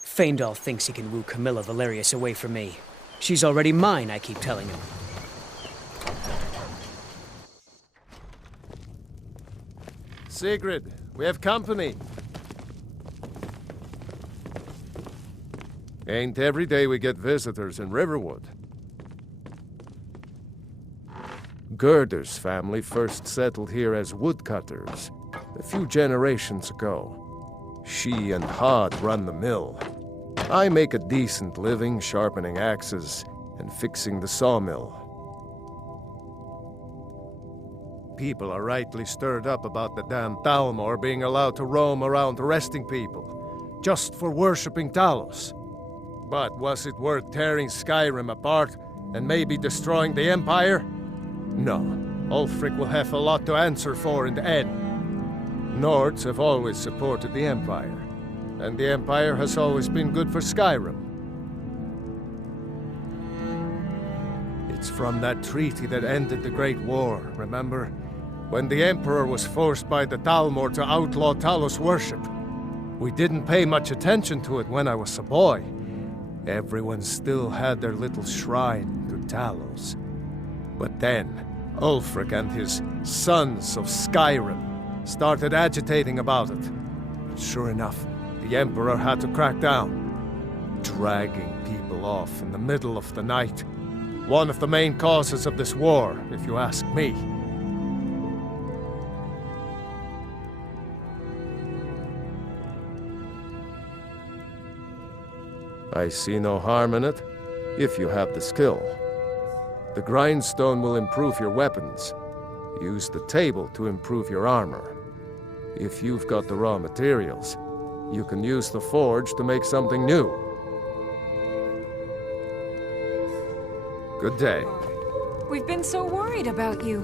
Faendal thinks he can woo Camilla Valerius away from me. She's already mine, I keep telling him. Sigrid, we have company. Ain't every day we get visitors in Riverwood. Gerder's family first settled here as woodcutters a few generations ago. She and Hod run the mill. I make a decent living sharpening axes and fixing the sawmill. People are rightly stirred up about the damn Thalmor being allowed to roam around arresting people, just for worshipping Talos. But was it worth tearing Skyrim apart and maybe destroying the Empire? No. Ulfric will have a lot to answer for in the end. Nords have always supported the Empire, and the Empire has always been good for Skyrim. It's from that treaty that ended the Great War, remember? When the Emperor was forced by the Thalmor to outlaw Talos worship. We didn't pay much attention to it when I was a boy. Everyone still had their little shrine to Talos. But then, Ulfric and his Sons of Skyrim started agitating about it. Sure enough, the Emperor had to crack down, dragging people off in the middle of the night. One of the main causes of this war, if you ask me. I see no harm in it, if you have the skill. The grindstone will improve your weapons. Use the table to improve your armor. If you've got the raw materials, you can use the forge to make something new. Good day. We've been so worried about you.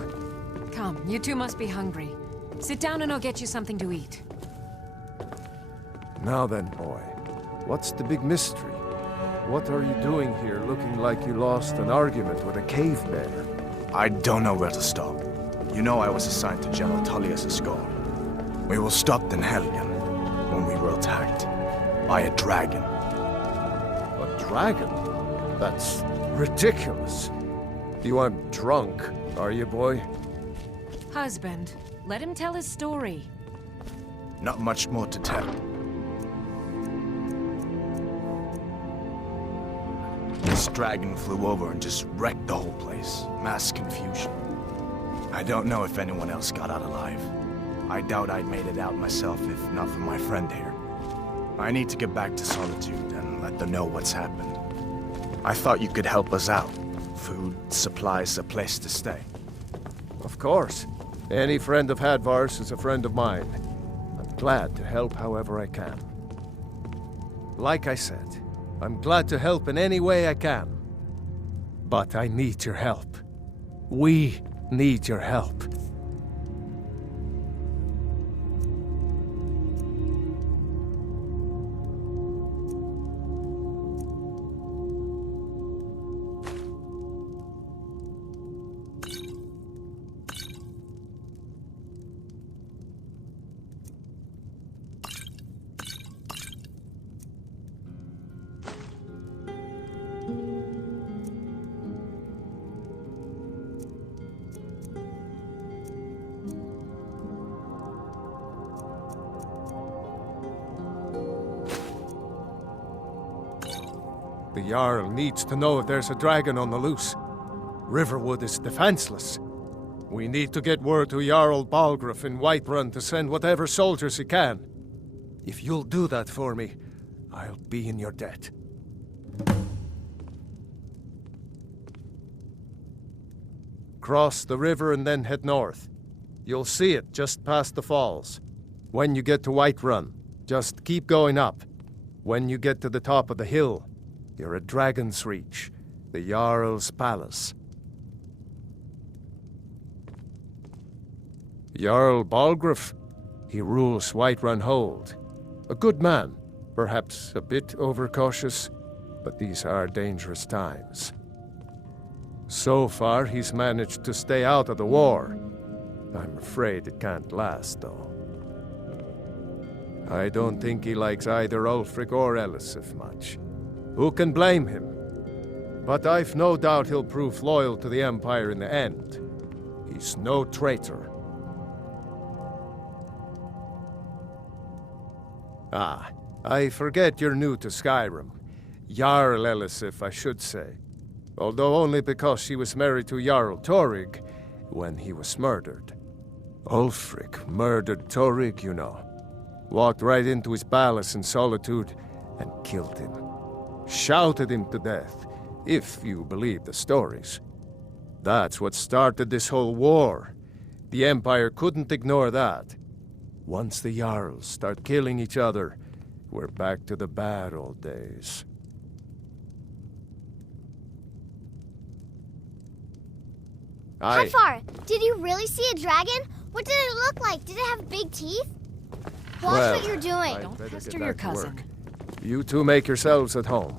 Come, you two must be hungry. Sit down and I'll get you something to eat. Now then, boy, what's the big mystery? What are you doing here looking like you lost an argument with a cave bear? I don't know where to stop. You know I was assigned to General Tullius' escort. We were stopped in Helgen when we were attacked by a dragon. A dragon? That's ridiculous. You aren't drunk, are you, boy? Husband, let him tell his story. Not much more to tell. This dragon flew over and just wrecked the whole place. Mass confusion. I don't know if anyone else got out alive. I doubt I'd made it out myself if not for my friend here. I need to get back to Solitude and let them know what's happened. I thought you could help us out. Food, supplies, a place to stay. Of course. Any friend of Hadvar's is a friend of mine. I'm glad to help however I can. Like I said, I'm glad to help in any way I can. But I need your help. We need your help. The Jarl needs to know if there's a dragon on the loose. Riverwood is defenseless. We need to get word to Jarl Balgruuf in Whiterun to send whatever soldiers he can. If you'll do that for me, I'll be in your debt. Cross the river and then head north. You'll see it just past the falls. When you get to Whiterun, just keep going up. When you get to the top of the hill, you're at Dragon's Reach, the Jarl's palace. Jarl Balgruuf, he rules Whiterun Hold. A good man, perhaps a bit overcautious, but these are dangerous times. So far, he's managed to stay out of the war. I'm afraid it can't last, though. I don't think he likes either Ulfric or Elisif much. Who can blame him? But I've no doubt he'll prove loyal to the Empire in the end. He's no traitor. Ah, I forget you're new to Skyrim. Jarl Elisif, I should say. Although only because she was married to Jarl Torrig when he was murdered. Ulfric murdered Torrig, you know. Walked right into his palace in Solitude and killed him. Shouted him to death, if you believe the stories. That's what started this whole war. The Empire couldn't ignore that. Once the Jarls start killing each other, we're back to the bad old days. Hafar, did you really see a dragon? What did it look like? Did it have big teeth? Watch Well, what you're doing. Don't better pester get your back to cousin. work. You two make yourselves at home.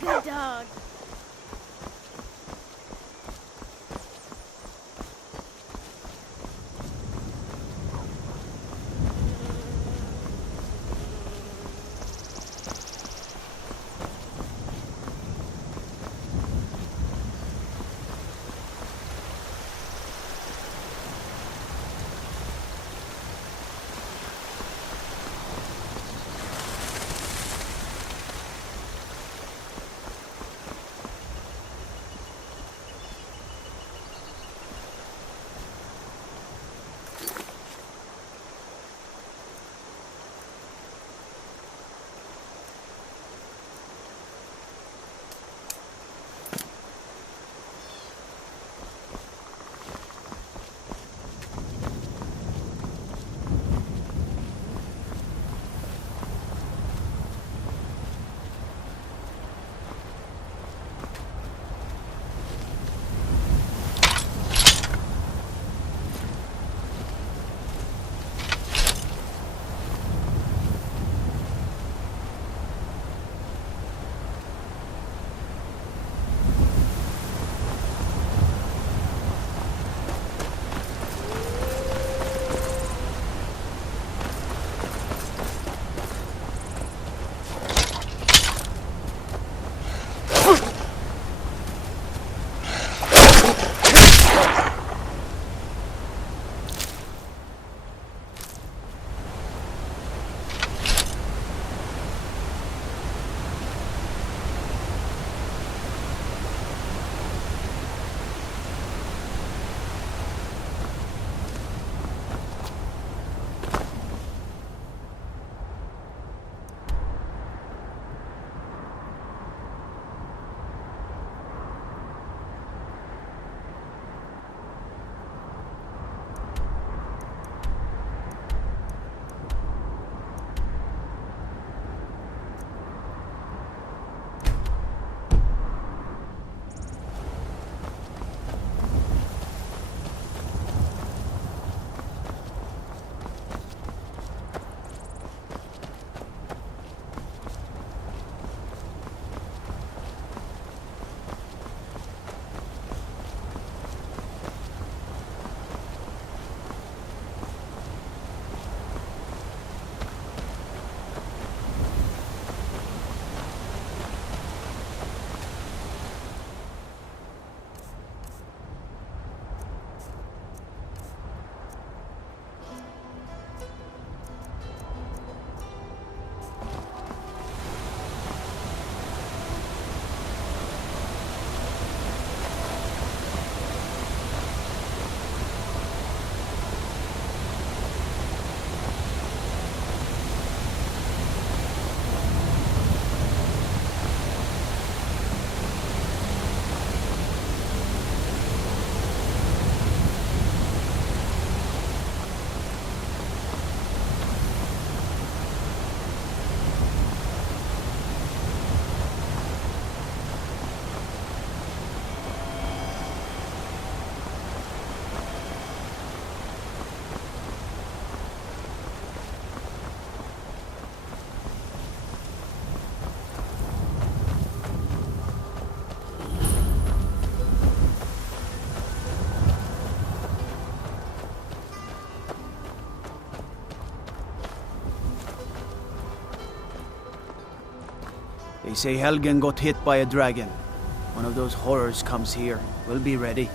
Good dog. They say Helgen got hit by a dragon. One of those horrors comes here. We'll be ready.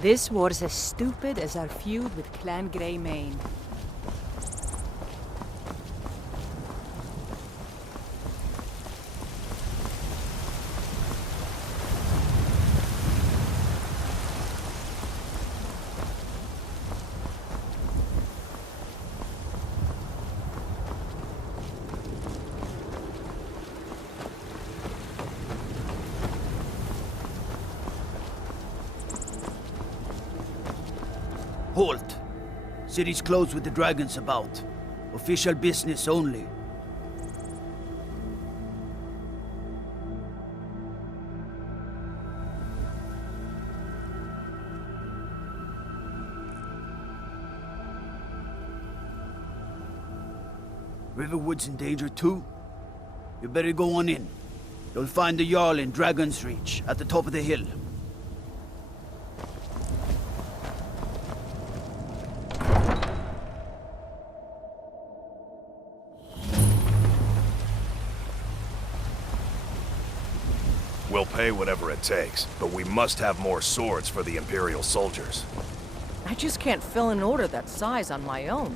This war's as stupid as our feud with Clan Greymane. Halt! City's closed with the dragons about. Official business only. Riverwood's in danger too? You better go on in. You'll find the Jarl in Dragon's Reach, at the top of the hill. We'll pay whatever it takes, but we must have more swords for the Imperial soldiers. I just can't fill an order that size on my own.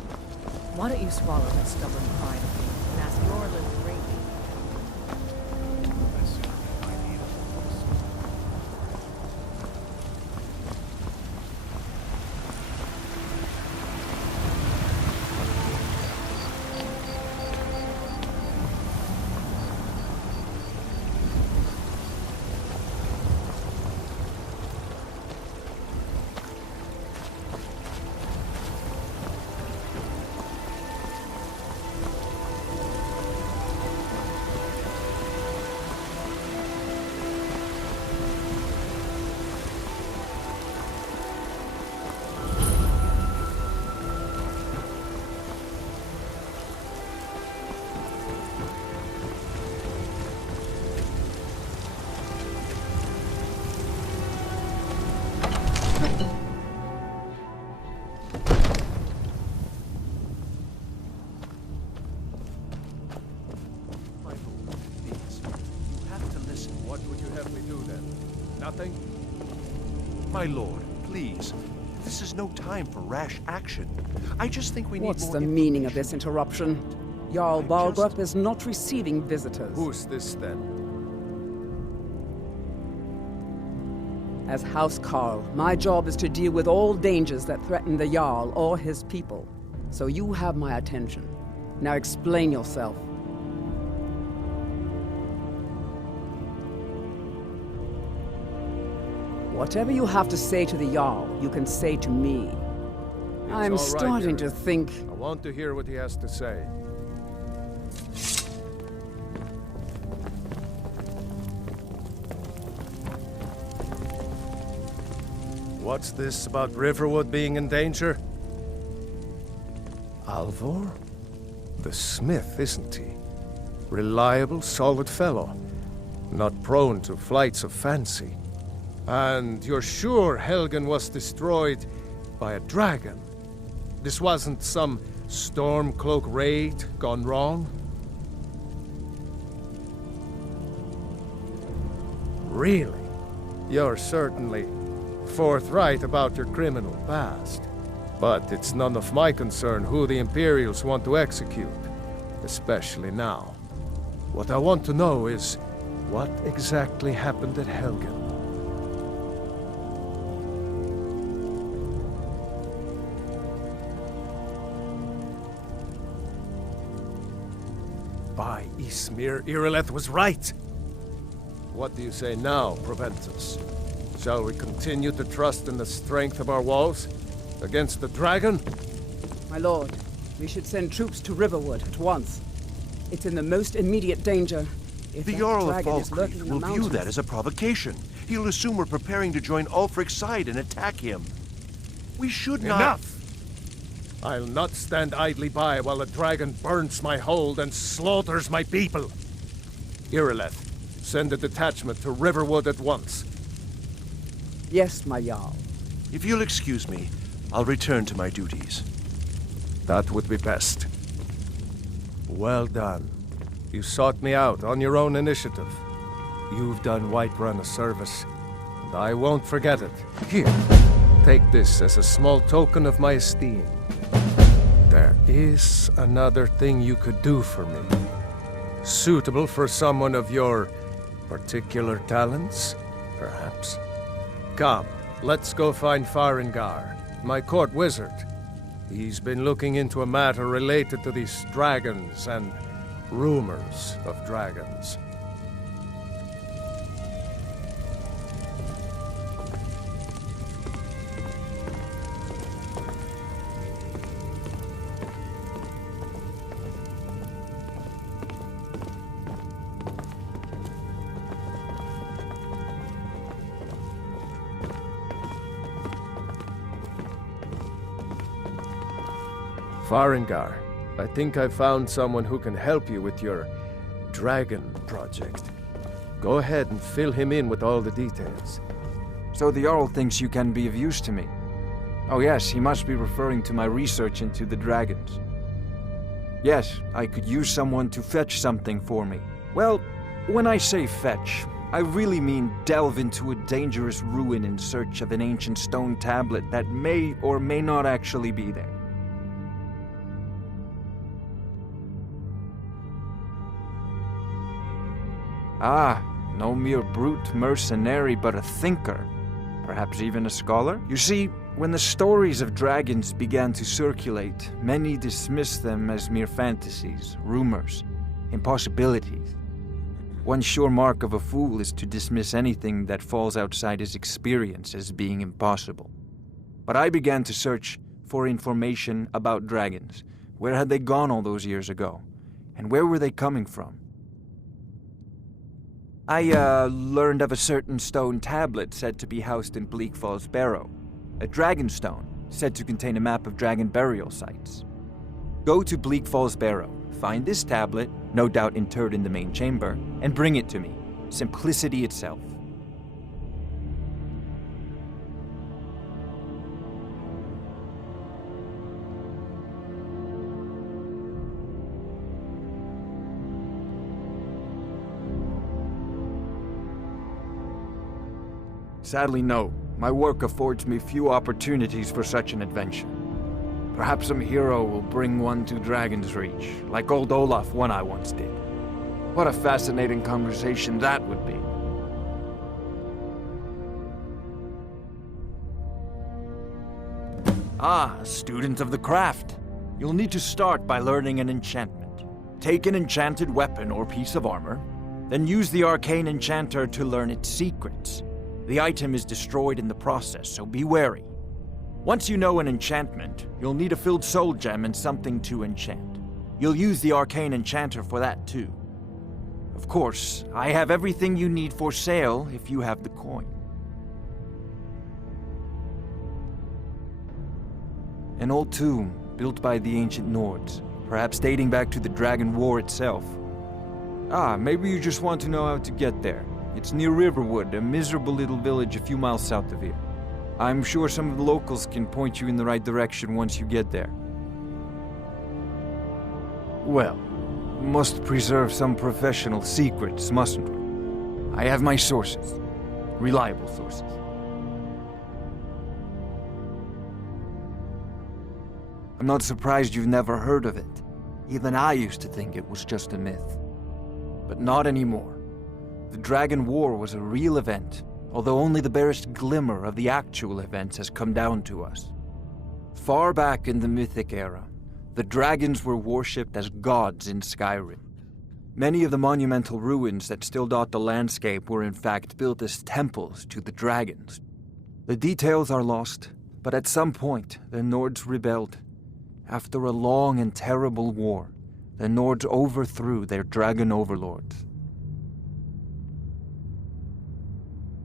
Why don't you swallow that stubborn pride of yours and ask your little great? My lord, please. This is no time for rash action. I just think we need What's more the meaning of this interruption? Jarl Balgruuf is not receiving visitors. Who's this then? As House Carl, my job is to deal with all dangers that threaten the Jarl or his people. So you have my attention. Now explain yourself. Whatever you have to say to the Jarl, you can say to me. I'm all right, starting to Jarl. think... I want to hear what he has to say. What's this about Riverwood being in danger? Alvor? The smith, isn't he? Reliable, solid fellow. Not prone to flights of fancy. And you're sure Helgen was destroyed by a dragon? This wasn't some Stormcloak raid gone wrong? Really? You're certainly forthright about your criminal past. But it's none of my concern who the Imperials want to execute, especially now. What I want to know is, what exactly happened at Helgen? By Ysmir, Irileth was right! What do you say now, Proventus? Shall we continue to trust in the strength of our walls? Against the dragon? My lord, we should send troops to Riverwood at once. It's in the most immediate danger. If The that Jarl of dragon is lurking Balgruuf in the will view mountains- that as a provocation. He'll assume we're preparing to join Ulfric's side and attack him. We should not... Enough! I'll not stand idly by while the dragon burns my hold and slaughters my people. Irileth, send a detachment to Riverwood at once. Yes, my Jarl. If you'll excuse me, I'll return to my duties. That would be best. Well done. You sought me out on your own initiative. You've done Whiterun a service, and I won't forget it. Here, Take this as a small token of my esteem. There is another thing you could do for me. Suitable for someone of your particular talents, perhaps. Come, let's go find Farengar, my court wizard. He's been looking into a matter related to these dragons and rumors of dragons. Farengar, I think I found someone who can help you with your dragon project. Go ahead and fill him in with all the details. So the Jarl thinks you can be of use to me. Oh yes, he must be referring to my research into the dragons. Yes, I could use someone to fetch something for me. Well, when I say fetch, I really mean delve into a dangerous ruin in search of an ancient stone tablet that may or may not actually be there. Ah, no mere brute mercenary, but a thinker. Perhaps even a scholar? You see, when the stories of dragons began to circulate, many dismissed them as mere fantasies, rumors, impossibilities. One sure mark of a fool is to dismiss anything that falls outside his experience as being impossible. But I began to search for information about dragons. Where had they gone all those years ago? And where were they coming from? I learned of a certain stone tablet said to be housed in Bleak Barrow. A dragon stone, said to contain a map of dragon burial sites. Go to Bleak Barrow, find this tablet, no doubt interred in the main chamber, and bring it to me. Simplicity itself. Sadly, no. My work affords me few opportunities for such an adventure. Perhaps some hero will bring one to Dragon's Reach, like old Olaf one I once did. What a fascinating conversation that would be. Ah, a student of the craft. You'll need to start by learning an enchantment. Take an enchanted weapon or piece of armor, then use the arcane enchanter to learn its secrets. The item is destroyed in the process, so be wary. Once you know an enchantment, you'll need a filled soul gem and something to enchant. You'll use the arcane enchanter for that too. Of course, I have everything you need for sale if you have the coin. An old tomb built by the ancient Nords, perhaps dating back to the Dragon War itself. Ah, maybe you just want to know how to get there. It's near Riverwood, a miserable little village a few miles south of here. I'm sure some of the locals can point you in the right direction once you get there. Well, must preserve some professional secrets, mustn't we? I have my sources. Reliable sources. I'm not surprised you've never heard of it. Even I used to think it was just a myth. But not anymore. The Dragon War was a real event, although only the barest glimmer of the actual events has come down to us. Far back in the Mythic era, the dragons were worshipped as gods in Skyrim. Many of the monumental ruins that still dot the landscape were in fact built as temples to the dragons. The details are lost, but at some point the Nords rebelled. After a long and terrible war, the Nords overthrew their dragon overlords.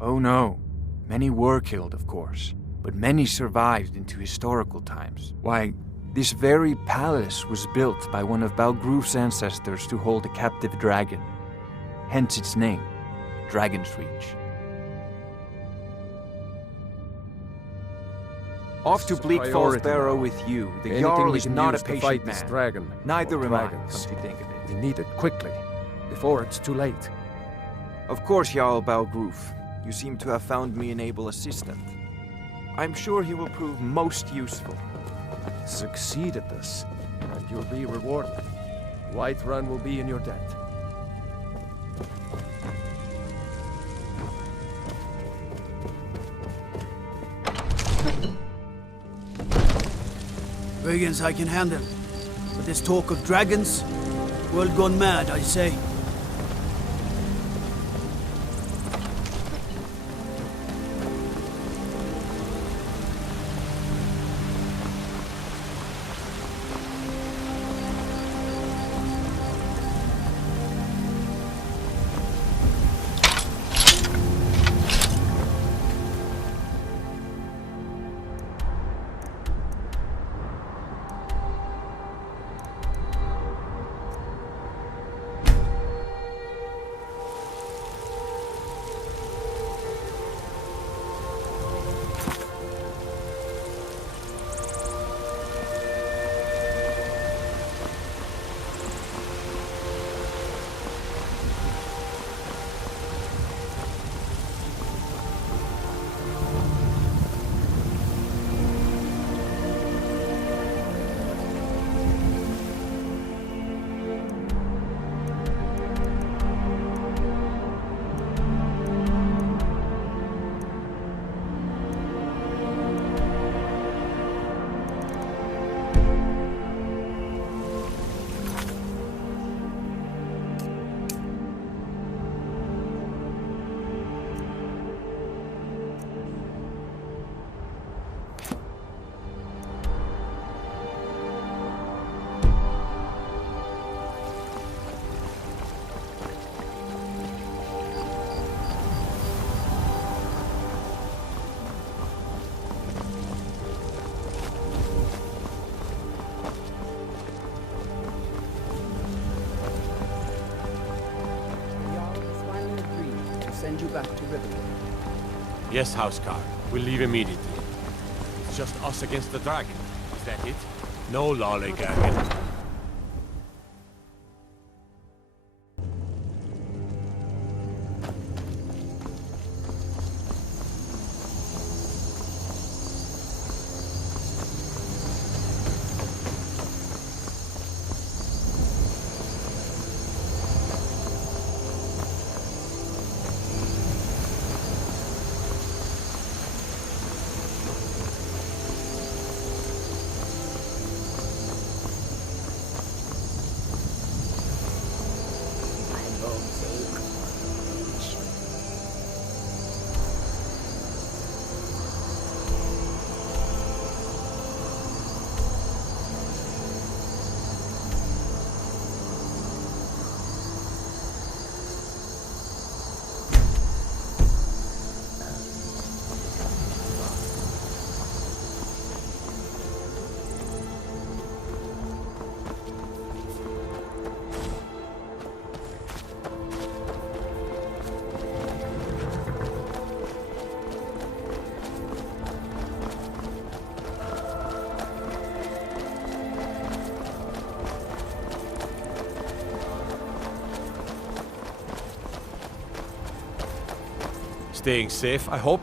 Oh no, many were killed, of course, but many survived into historical times. Why, this very palace was built by one of Balgruuf's ancestors to hold a captive dragon. Hence its name, Dragon's Reach. Off to Bleak Barrow with you. The Jarl is not a patient man. Neither am I, come to think of it. We need it quickly, before it's too late. Of course, Jarl Balgruuf. You seem to have found me an able assistant. I'm sure he will prove most useful. Succeed at this, and you'll be rewarded. Whiterun will be in your debt. Brigands I can handle. But this talk of dragons, world gone mad, I say. Send you back to Riverwood. Yes, Housecar. We'll leave immediately. It's just us against the dragon. Is that it? No lollygagging. Staying safe, I hope?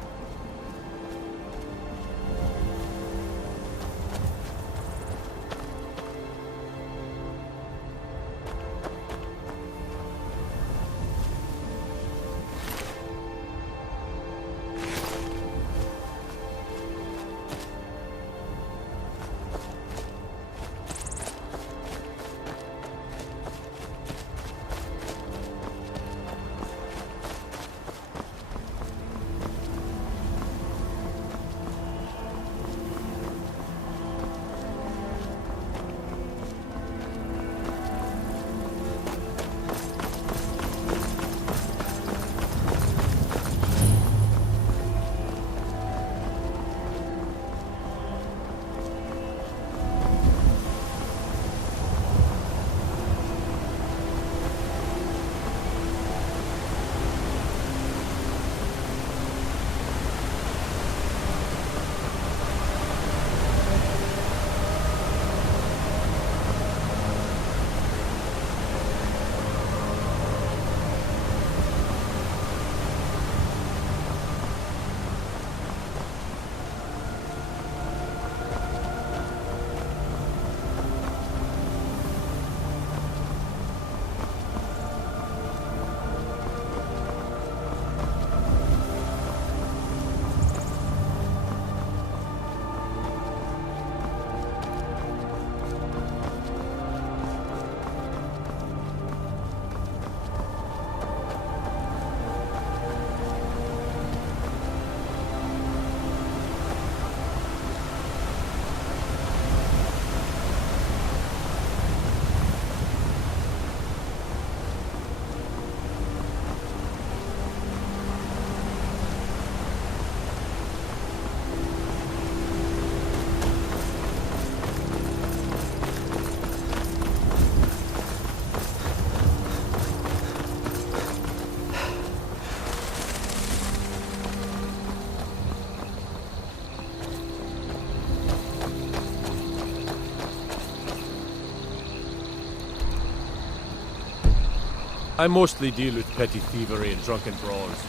I mostly deal with petty thievery and drunken brawls.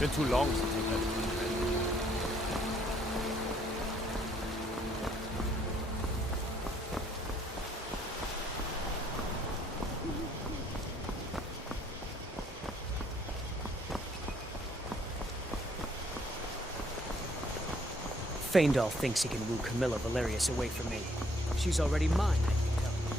Been too long since we've had a good event. Faendal thinks he can woo Camilla Valerius away from me. She's already mine, I keep telling him.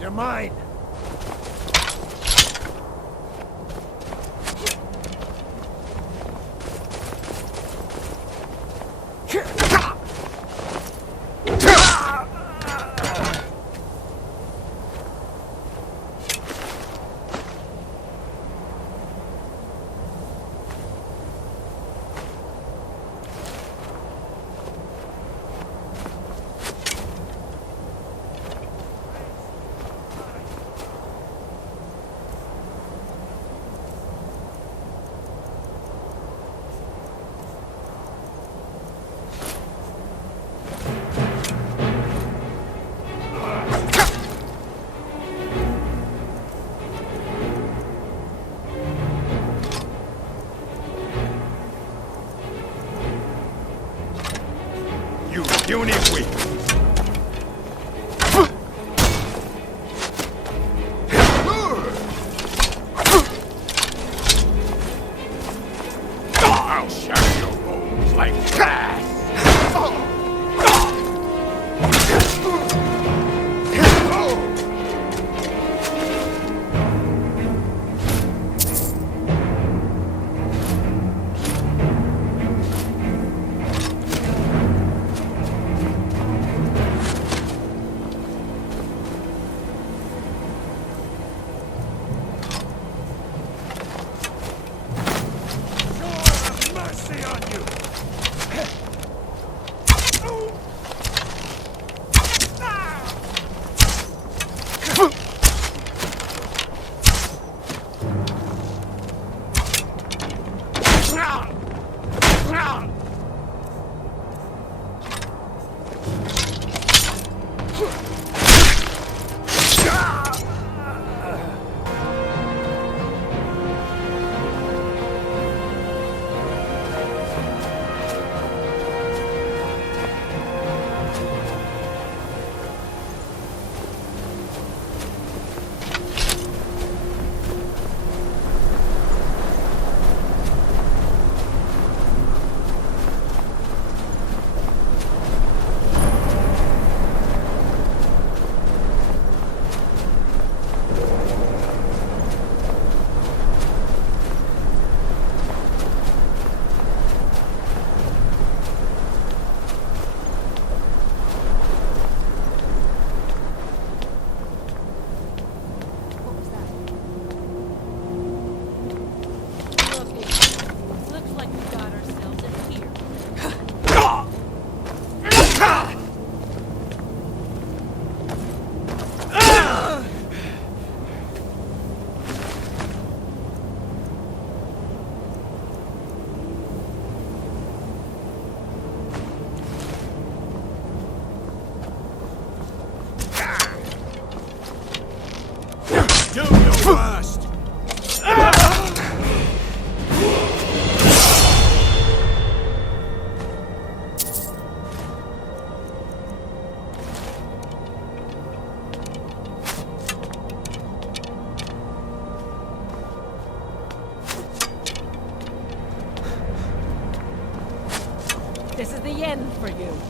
You're mine! Puny weak. I'll shatter your bones like grass. Do your worst! for you.